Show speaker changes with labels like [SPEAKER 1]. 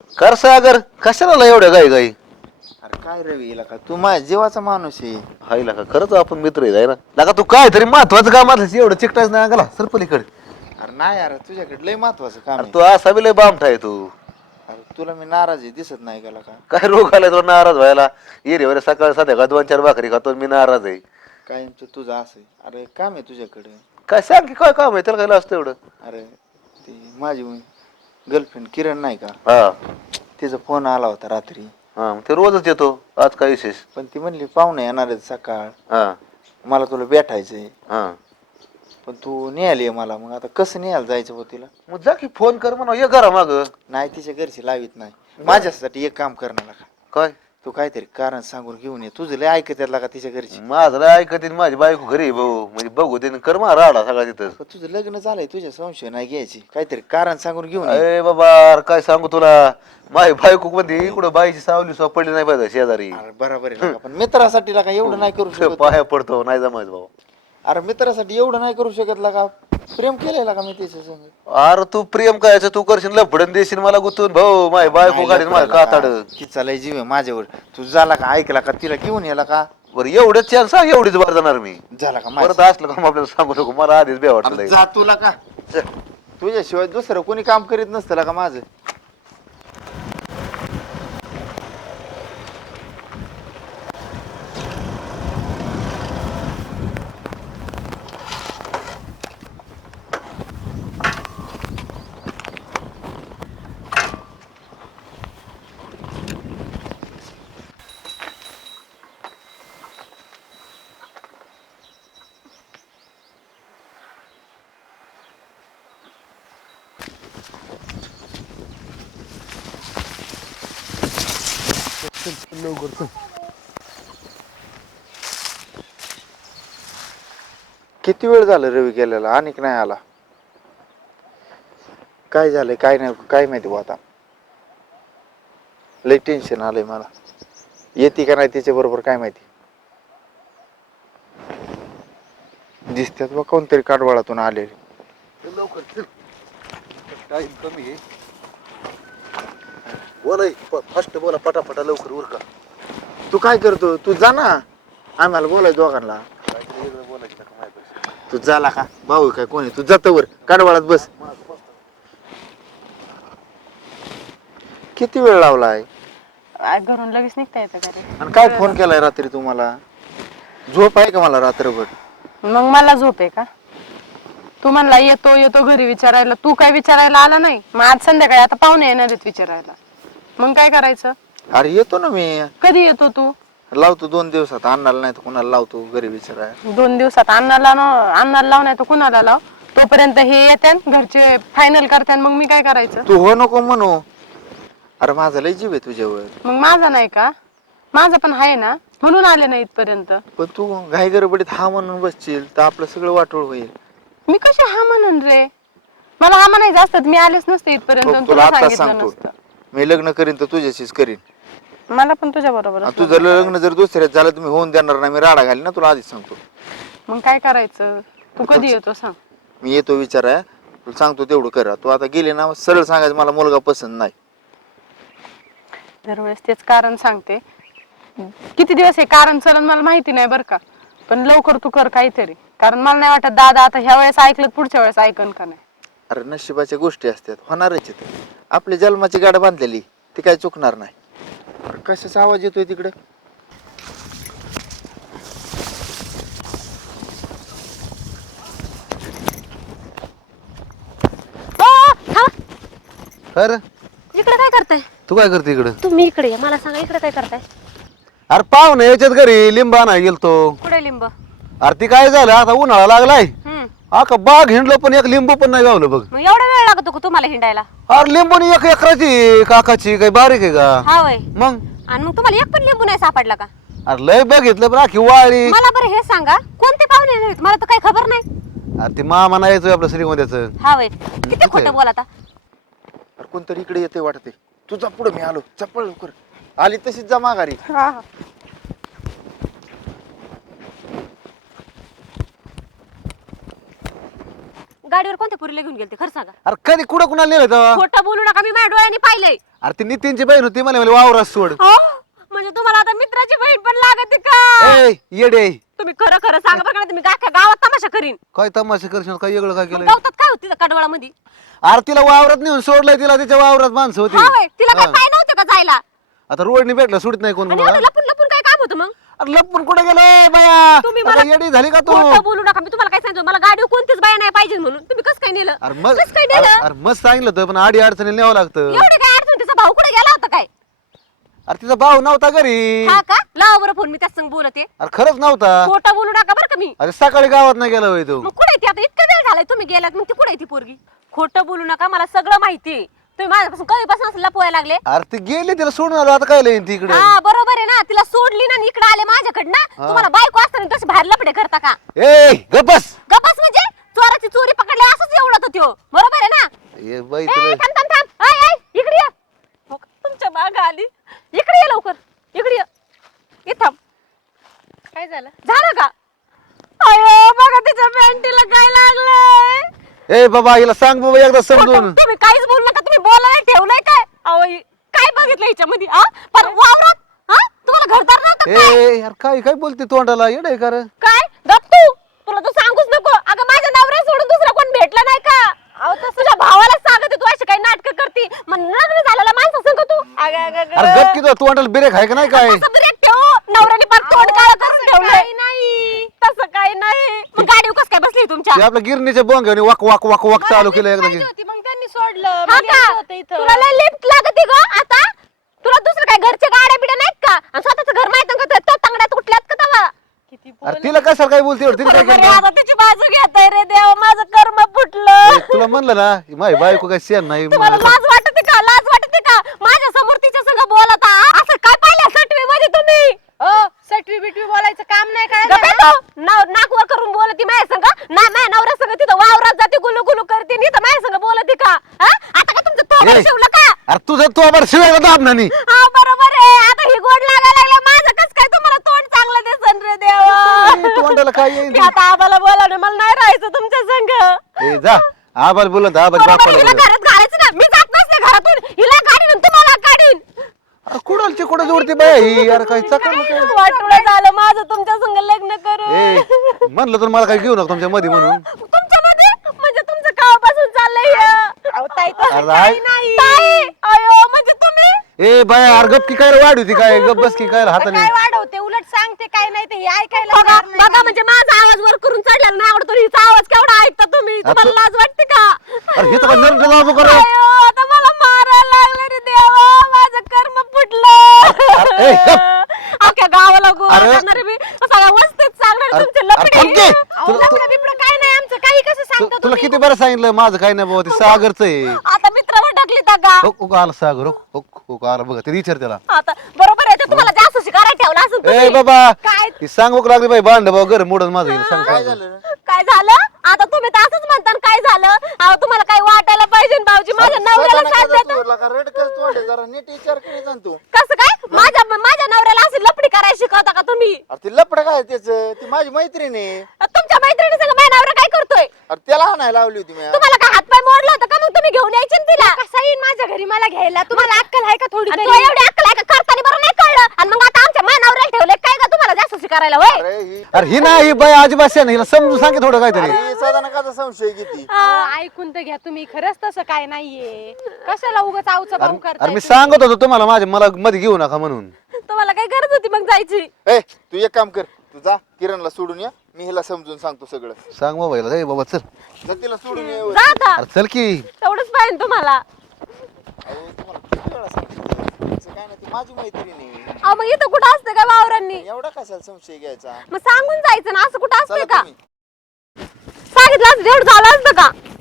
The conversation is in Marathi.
[SPEAKER 1] कर सागर कशाला लय एवढ्या गाई गाई
[SPEAKER 2] अरे काय रवी येला का तू माझ्या जीवाचा माणूस आहे.
[SPEAKER 1] हायला का खरंच आपण मित्र आहे ना लगा तू काय तरी महत्वाचं काम असलं एवढं चिकटायचं नाही अंगाला सर पलीकडे.
[SPEAKER 2] अरे नाही यार तुझ्याकडे लय महत्वाचं काम
[SPEAKER 1] अरे
[SPEAKER 2] आहे.
[SPEAKER 1] तू असा बी लय बामठा आहे तू.
[SPEAKER 2] अरे तुला मी नाराज आहे दिसत नाही गेला का?
[SPEAKER 1] काय रोग आलाय तो नाराज व्हायला ये रे सकाळ संध्याकाळ 2-4 भाकरी खातो मी नाराज आहे.
[SPEAKER 2] कायमचं तुझं असं आहे. अरे काम आहे तुझ्याकडे.
[SPEAKER 1] काय सांग की काय काम आहे त्याला काय असतं एवढं.
[SPEAKER 2] अरे ती माझी गर्लफ्रेंड किरण नाही का?
[SPEAKER 1] हा
[SPEAKER 2] तिचा फोन आला होता रात्री.
[SPEAKER 1] हा मग ते रोजच येतो आज काय विशेष.
[SPEAKER 2] पण ती म्हणली पाहुणे येणार आहेत सकाळ.
[SPEAKER 1] हा
[SPEAKER 2] मला तुला भेटायचंय.
[SPEAKER 1] हा
[SPEAKER 2] पण तू निघाली मला मग आता कसं निघायला जायचं हो तिला?
[SPEAKER 1] मग जा की फोन कर म्हणा ये घरा माग.
[SPEAKER 2] नाही तिच्या घरची लावित नाही. माझ्यासाठी एक काम करणार का?
[SPEAKER 1] काय
[SPEAKER 2] तू काहीतरी कारण सांगून घेऊन ये. तुझं लय ऐकत येत का तिच्या घरची?
[SPEAKER 1] माझं लय ऐकत माझी बायको घरी आहे भाऊ म्हणजे बघू दे कर मा राडा सगळा तिथं.
[SPEAKER 2] पण तुझं लग्न झालंय तुझ्या संशय नाही घ्यायची. काहीतरी कारण सांगून घेऊन ये.
[SPEAKER 1] अरे बाबा अरे काय सांगू तुला माझी बायको मध्ये इकडं बाईची सावली पडली नाही पाहिजे शेजारी.
[SPEAKER 2] अरे बरोबर आहे ना. पण मित्रासाठी का एवढं नाही करू शकत?
[SPEAKER 1] पाया पडतो नाही जमायचं भाऊ.
[SPEAKER 2] अरे मित्रासाठी एवढं नाही करू शकत का? प्रेम केलेला का मी त्याच्या संग?
[SPEAKER 1] अरे तू प्रेम करायचं तू करशील लफडन देशील मला गुतून भाऊ माझी बायको काढीन माझ्या काताड.
[SPEAKER 2] तिचा लय जीव आहे माझ्यावर. तू झाला का ऐकला का तिला घेऊन याला का?
[SPEAKER 1] बरं एवढंच चान्स सांग एवढीच बार जाणार मी.
[SPEAKER 2] झाला का
[SPEAKER 1] परत असलं का मग आपल्याला सांगू नको मला आधीच बे
[SPEAKER 2] अरे
[SPEAKER 1] वाटत.
[SPEAKER 2] जा तुला का तुझ्याशिवाय दुसरं कोणी काम करीत नसतं का माझं? किती वेळ झालं रवी गेलेला आणि नाही आला? काय झालंय काय नाही काय माहिती बुवा आता. लय टेन्शन आलंय मला. येते का नाही तिच्या बरोबर काय माहिती. दिसतात बा कोणतरी काडवाळातून आलेले.
[SPEAKER 1] लवकर टाइम कमी आहे. बोला फास्ट बोला पटापटा लवकर उरका.
[SPEAKER 2] तू काय करतो? तू जा ना आम्हाला बोलाय दोघांना.
[SPEAKER 1] काहीतरी वेगळं बोलायचं का माझ्यापेक्षा.
[SPEAKER 2] तू झाला का भाऊ काय कोणी? तू जात वर काडवाळात बस. किती वेळ लावलाय?
[SPEAKER 3] घरून लगेच निघता येतं का रे?
[SPEAKER 2] आणि काय फोन केलाय रात्री तुम्हाला? झोप आहे का मला रात्रभर?
[SPEAKER 3] मग मला झोप आहे का? तू म्हणला येतो येतो घरी विचारायला. तू काय विचारायला आला नाही. मग आज संध्याकाळी आता पाहुणे येणार आहेत विचारायला. मग काय करायचं?
[SPEAKER 2] अरे येतो ना मी.
[SPEAKER 3] कधी येतो तू?
[SPEAKER 2] लावतो 2 दिवसात. अन्नाला नाही तर कोणाला लावतो घरी विचारायला.
[SPEAKER 3] 2 दिवसात अन्नाला लाव नाही तर कुणाला लाव. तोपर्यंत हे येत्यान घरचे फायनल करत्यान. मग मी काय करायचं?
[SPEAKER 2] तू हो नको म्हणू. अरे माझा लय जीव आहे तुझ्यावर.
[SPEAKER 3] मग माझा नाही का? माझा पण आहे ना म्हणून आले नाही इथपर्यंत.
[SPEAKER 2] पण तू घाई गडबडीत हा म्हणून बसशील तर आपलं सगळं वाटोळ होईल.
[SPEAKER 3] मी कशी हा म्हणून रे? मला हा म्हणायचं असतात मी आलेच नसते इथपर्यंत.
[SPEAKER 2] बघ,
[SPEAKER 3] आणि
[SPEAKER 2] तुला
[SPEAKER 3] तुला
[SPEAKER 2] आता
[SPEAKER 3] सांगितलं
[SPEAKER 2] सांगतो
[SPEAKER 3] नसतं.
[SPEAKER 2] मी लग्न करीन तर तुझ्याशीच करीन.
[SPEAKER 3] मला पण तुझ्या बरोबर.
[SPEAKER 2] आणि तुझं लग्न जर दुसऱ्यात झालं तुम्ही होऊन देणार नाही. मी राडा घालीन ना तुला आधीच सांगतो.
[SPEAKER 3] मग काय करायचं? तू कधी येतो सांग.
[SPEAKER 2] मी येतो विचाराय तुला सांगतो तेवढं करा. तू आता गेले ना सरळ सांगायचं मला मुलगा पसंत नाही.
[SPEAKER 3] दरवेळेस तेच कारण सांगते. किती दिवस हे कारण चलन मला माहिती नाही बरं का. पण लवकर तू कर काहीतरी. कारण मला नाही वाटत दादा आता ह्या वेळेस ऐकलं पुढच्या वेळेस ऐकन का नाही.
[SPEAKER 2] अरे नशिबाच्या गोष्टी असतात होणारच आहेत. आपली जन्माची गाड बांधलेली ती काय चुकणार नाही. अरे कशाचा आवाज येतोय तिकडे?
[SPEAKER 1] अरे
[SPEAKER 4] इकडे काय करताय
[SPEAKER 1] तू काय करते इकडं?
[SPEAKER 4] तुम्ही? इकडे या. मला सांगा इकडे काय करताय?
[SPEAKER 1] अरे पाहुणे याच्यात घरी लिंबा नाही गेलतो.
[SPEAKER 4] कुठे लिंब?
[SPEAKER 1] अरे ती काय झालं आता उन्हाळा लागलाय. आका बाग हिंडलो पण एक लिंबू पण नाही गावलं बघ.
[SPEAKER 4] मग एवढा वेळ लागतो का तुम्हाला हिंडायला?
[SPEAKER 1] अरे लिंबूनी 1 एकराची काकाची काही बारीक आहे का?
[SPEAKER 4] हा वय.
[SPEAKER 1] मग
[SPEAKER 4] आणि मग तुम्हाला एक पण लिंबू नाही सापडला का?
[SPEAKER 1] अरे लय बघितलं पण आखी वाळी.
[SPEAKER 4] मला बरं हे सांगा कोणते पाहुणे येणार आहेत? मला तर काही खबर नाही.
[SPEAKER 1] अरे ते मामा नाही येतोय आपल्या श्रीमंत्याच.
[SPEAKER 4] हा वय. किती खोटं बोलाता.
[SPEAKER 2] अरे कोणतरी इकडे येते वाटते. तुझा पुढे मी आलो. चप्पल लवकर. आली तशीच जा माघारी.
[SPEAKER 4] गाडीवर कोणत्या पुरीला घेऊन गेलते खरं सांगा.
[SPEAKER 1] अरे कधी कुठं कुणाला नेलं तेव्हा?
[SPEAKER 4] खोटं बोलू नका, मी माझ्या डोळ्यांनी पाहिलंय.
[SPEAKER 1] अरे ती नितीनची बहीण होती मला वावरात सोड.
[SPEAKER 4] म्हणजे तुम्हाला आता मित्राची बहीण पण लागते का?
[SPEAKER 1] ए येडे
[SPEAKER 4] तुम्ही खरं खरं सांगा बरं का, नाही तर मी काय गावात तमाशा करीन.
[SPEAKER 1] काय तमाशा करशील काय वेगळं काय केलं?
[SPEAKER 4] गावतात काय होती कडवळा मध्ये?
[SPEAKER 1] अरे तिला वावरात नेऊन सोडलंय, तिला तिच्या वावरात माणसं होती.
[SPEAKER 4] हा होय, तिला काय
[SPEAKER 1] हा.
[SPEAKER 4] पाय नव्हते का जायला?
[SPEAKER 1] आता रोडने भेटलं सुटत नाही कोण
[SPEAKER 4] आणि
[SPEAKER 1] कोणाला.
[SPEAKER 4] एवढं लपून लपून काय काम होतं मग?
[SPEAKER 1] अरे लपून कुठे गेलं बाया?
[SPEAKER 4] तुम्ही
[SPEAKER 1] आता
[SPEAKER 4] मला
[SPEAKER 1] येडी झाली का तू?
[SPEAKER 4] खोटं बोलू नका. मी तुम्हाला काय सांगतो, मला गाडीवर कोणतीच बाया नाही पाहिजे म्हणून. तुम्ही कसं काय नेलं?
[SPEAKER 1] अरे मग
[SPEAKER 4] कसं काय नेलं?
[SPEAKER 1] अरे मस्त सांगितलं होतं पण आडी अडचणी न्यावं लागतं.
[SPEAKER 4] एवढं काय अडचण? तिचा भाऊ कुठे गेला होता काय?
[SPEAKER 1] अरे तिचा भाऊ नव्हता घरी.
[SPEAKER 4] हा का? लावा बरं फोन, मी त्याच संग बोलते.
[SPEAKER 1] अरे खरंच नव्हता.
[SPEAKER 4] खोटं बोलू नका बरं का. मी
[SPEAKER 1] अरे सकाळी गावात नाही गेला होय तू.
[SPEAKER 4] मग कुठे ती आता? इतका वेळ झालाय तुम्ही गेलात, मग ती कुठे ती पोरगी? खोटं बोलू नका, मला सगळं माहिती. तुम्ही माझ्यापासून कधीपासून असं लपवायला लागले?
[SPEAKER 1] अरे ती गेली तिला सोडून आलो आता काय लईन तिकडे.
[SPEAKER 4] हा बरोबर आहे ना, तिला सोडली ना इकडे आले माझ्याकडनं.
[SPEAKER 1] हा.
[SPEAKER 4] तुम्हाला बायको असताना तशी बाहेर लपडे करता का?
[SPEAKER 1] ए गप्पस.
[SPEAKER 4] गपास म्हणजे चोराची चोरी पकडली असंच एवढं तो. बरोबर आहे ना?
[SPEAKER 1] ए बाई
[SPEAKER 4] ए,
[SPEAKER 1] तुला
[SPEAKER 4] थांब थांब थांब. आय आय इकडे ये. हो का? तुमच्या माग आली. इकडे ये लवकर. इकडे ये. ये थांब.
[SPEAKER 3] काय झालं?
[SPEAKER 4] झालं का? अयो बघा तिच्या पॅन्टीला काय लागलंय.
[SPEAKER 1] ए बाबा हिला सांग बाबा एकदा समजून.
[SPEAKER 4] तुम्ही काहीच बोलू नका. तुम्ही बोलायला ठेवलंय काय? अहो काय बघितलं हिच्यामध्ये? हा पर वावरात हा तुम्हाला घरदार नव्हतं काय?
[SPEAKER 1] ए यार काय काय बोलते तोंडाला येडे कर.
[SPEAKER 4] काय गप तू. तुला तू सांगूच नको. अगं माझ्या नवऱ्या सोडून दुसरा कोण भेटला नाही का? अहो तुझ्या भावाला सांगते तू अशी काही नाटकं करती. मग लग्न झालेला माणसा सांग तू.
[SPEAKER 1] अरे गप की तोंडाला बिरेक आहे का नाही काय?
[SPEAKER 4] असं ब्रेक ठेव. नवऱ्याने पर तोंड काळं करून ठेवलंय. नाही तसं काही नाही. मग गाडी कस काय बसली तुमच्या?
[SPEAKER 1] ते आपल्या गिरणीच्या बोंग्याने वाक वाक वाक वाक चालू केलं एकदा की.
[SPEAKER 3] मग त्यांनी सोडलं.
[SPEAKER 4] हा
[SPEAKER 3] मला
[SPEAKER 4] का?
[SPEAKER 3] यायचं होतं इथं.
[SPEAKER 4] तुला लय लिफ्ट लागते ग आता? तुला दुसरं काय घरचे गाड्या बिड्या नाहीत का? आणि स्वतःचं घर माहित का? तो तांगड्यात उठल्यात का तवा?
[SPEAKER 3] किती
[SPEAKER 1] अरे तिला कशाला काय बोलते एवढं? तिला काय
[SPEAKER 4] बरोबर आहे,
[SPEAKER 1] केलं?
[SPEAKER 4] आता त्याची बाजू घेताय रे देवा. माझं कर्म फुटलं.
[SPEAKER 1] ए, तुला म्हणलं ना माझी बायको काय शेण नाही.
[SPEAKER 4] तुम्हाला लाज वाटते का? लाज वाटते का? माझ्या समोर तिच्या संग बोलत आहा? असं काय पाहिलं सटवी मध्ये तुम्ही?
[SPEAKER 3] सटवी बिटवी बोलायचं काम नाही काय
[SPEAKER 4] गप्प आहे तो. नाकवर करून बोलती माझ्या संग. माझ्या नवऱ्या संग तिथं वावरात जाते गुलू गुलू करते. नाही तर माझ्या संग बोलती का? हा? आता का तुमचं तोंड
[SPEAKER 1] ए.
[SPEAKER 4] शिवलं का?
[SPEAKER 1] अरे तुझं तू आम्हाला शिवायला दाब नाही.
[SPEAKER 4] हा बरोबर आहे. आता ही गोड लागायला लागला. माझं कस काय तुम्हाला तोंड चांगलं दिसन रे देवा?
[SPEAKER 1] तोंडाला काय येईल?
[SPEAKER 4] मी आता आम्हाला बोला ना, मला नाही राहायचं तुमच्या संग.
[SPEAKER 1] ए जा आबाल बोलत आबाल
[SPEAKER 4] बरोबर आहे,
[SPEAKER 1] बापाला
[SPEAKER 4] हिला
[SPEAKER 1] बोलत.
[SPEAKER 4] घरात घालायचं ना. मी जात नसते घरातून. हिला काढीन तुम्हाला काढीन.
[SPEAKER 1] अरे कुडालची कुठं जोडते बाय ही यार काय चकल काय.
[SPEAKER 4] वाटोळं झालं माझं तुमच्या संग लग्न करून.
[SPEAKER 1] ए म्हणलं तर मला काय घेऊ नका तुमच्या मध्ये म्हणून.
[SPEAKER 4] तुमच्या मध्ये म्हणजे तुमचं कावापासून चाललंय हे?
[SPEAKER 3] ताई तसं
[SPEAKER 1] अरे
[SPEAKER 3] काही
[SPEAKER 1] आई.
[SPEAKER 3] नाही.
[SPEAKER 4] ताई, अयो म्हणजे तुम्ही
[SPEAKER 1] ए बाय अरे गप की काय वाढ होती काय गप बस की काय हाताने.
[SPEAKER 3] काय वाढवते उलट सांगते काय नाही ते हे ऐकायला
[SPEAKER 4] बघा
[SPEAKER 3] तयार नाही.
[SPEAKER 4] बघा म्हणजे माझा आवाज वर करून चढलेला नाही आवडतो. हिचा आवाज केवढा ऐकता तुम्ही? तुम्हाला
[SPEAKER 1] तू-
[SPEAKER 4] लाज वाटते का?
[SPEAKER 1] अरे हे तर काय नरड लावू करा.
[SPEAKER 4] अयो आता मला मारायला लागलं रे देवा. माझं कर्म
[SPEAKER 1] ए, गप.
[SPEAKER 4] फुटलं. अख्ख्या गावाला गोळा
[SPEAKER 1] अरे.
[SPEAKER 4] करणार मी. सगळ्या वस्तीत सांगणार
[SPEAKER 1] अरे
[SPEAKER 4] तुमचे
[SPEAKER 1] अरे थांब
[SPEAKER 4] लफडे.
[SPEAKER 1] की.
[SPEAKER 3] अहो, लफडं बिफडं काय नाही आमचं. काही कसं सांगता
[SPEAKER 1] तुला किती बरं सांगितलं माझं काय नाही बाबा ते सागरचं आहे.
[SPEAKER 4] आता मित्रावर ढकली का?
[SPEAKER 1] हो आला सागर हो आला बघा ते विचार त्याला.
[SPEAKER 4] आता बरोबर आहे ते तुम्हाला जास्त शिकायला ठेवला असेल
[SPEAKER 1] ए
[SPEAKER 4] तुम्ही.
[SPEAKER 1] बाबा
[SPEAKER 4] काय
[SPEAKER 1] ती सांगू लागली बाई भांड बाबा घर मोडून माझं हिला सांग
[SPEAKER 2] काय
[SPEAKER 1] सांग.
[SPEAKER 2] झालं?
[SPEAKER 4] काय झालं? आता तुम्ही तर असंच म्हणता ना, काय झालं? अहो तुम्हाला काय वाटायला पाहिजे ना भाऊजी. माझ्या नवऱ्याला साथ देता.
[SPEAKER 2] रडकच तोंड आहे, जरा नीट विचार करीत जा ना तू.
[SPEAKER 4] कसं काय? माझ्या नवऱ्याला अशी लपडी करायला शिकवता का तुम्ही?
[SPEAKER 2] अरे ती लपड काय त्याच? ती माझी मैत्रीण आहे.
[SPEAKER 4] तुमच्या मैत्रिणी संग माझ्या नवरा काय करतोय?
[SPEAKER 2] अरे त्याला आणायला लावली होती मी.
[SPEAKER 4] तुम्हाला काय हातपाय मोडला होता का? मग तुम्ही घेऊन यायचे ना तिला.
[SPEAKER 3] कसा येईन माझ्या घरी मला घ्यायला? तुम्हाला अक्कल आहे का थोडी
[SPEAKER 4] आणि
[SPEAKER 3] तरी?
[SPEAKER 4] तुला एवढी अक्कल आहे का? करताना बरं नाही कळलं. आणि मग आता आमच्या माझ्या नवऱ्याला ठेवलंय काय का तुम्हाला जास्त शिकायला? होय
[SPEAKER 2] अरे ही
[SPEAKER 1] अरे ही नाही ही बाई अजिबात शेण हिला समजून सांगे थोडं काहीतरी.
[SPEAKER 2] अरे ही साधा नकाचा संशय किती.
[SPEAKER 3] ऐकून तर घ्या तुम्ही. खरंच तसं काय नाहीये. कशाला उगाच आवचा भाऊ
[SPEAKER 1] अरे
[SPEAKER 3] करताय
[SPEAKER 1] मी सांगत होतो तुम्हाला मला मध्ये घेऊ नका म्हणून.
[SPEAKER 4] तुम्हाला काय गरज होती मग जायची?
[SPEAKER 2] ए तू एक काम कर, तू जा किरणला सोडून या. मी हिला समजून सांगतो सगळं.
[SPEAKER 1] सांग बाबा ए बाबा चल.
[SPEAKER 2] जा तिला सोडून ये.
[SPEAKER 4] जा आता.
[SPEAKER 1] अरे चल की.
[SPEAKER 4] तेवढंच पाहिजे तुम्हाला.
[SPEAKER 2] अहो, तुम्हाला किती वेळा सांगितलं? तिचं काय नाही, ती माझी मैत्रीण आहे.
[SPEAKER 4] अहो मग इथं कुठं असतं काय वावरांनी?
[SPEAKER 2] एवढा कशाला संशय घ्यायचा?
[SPEAKER 4] मग सांगून जायचं ना. असं कुठं असतंय
[SPEAKER 2] चला
[SPEAKER 4] का?
[SPEAKER 2] तुम्ही.
[SPEAKER 4] सांगितलं असतं तेवढं झालं असतं का?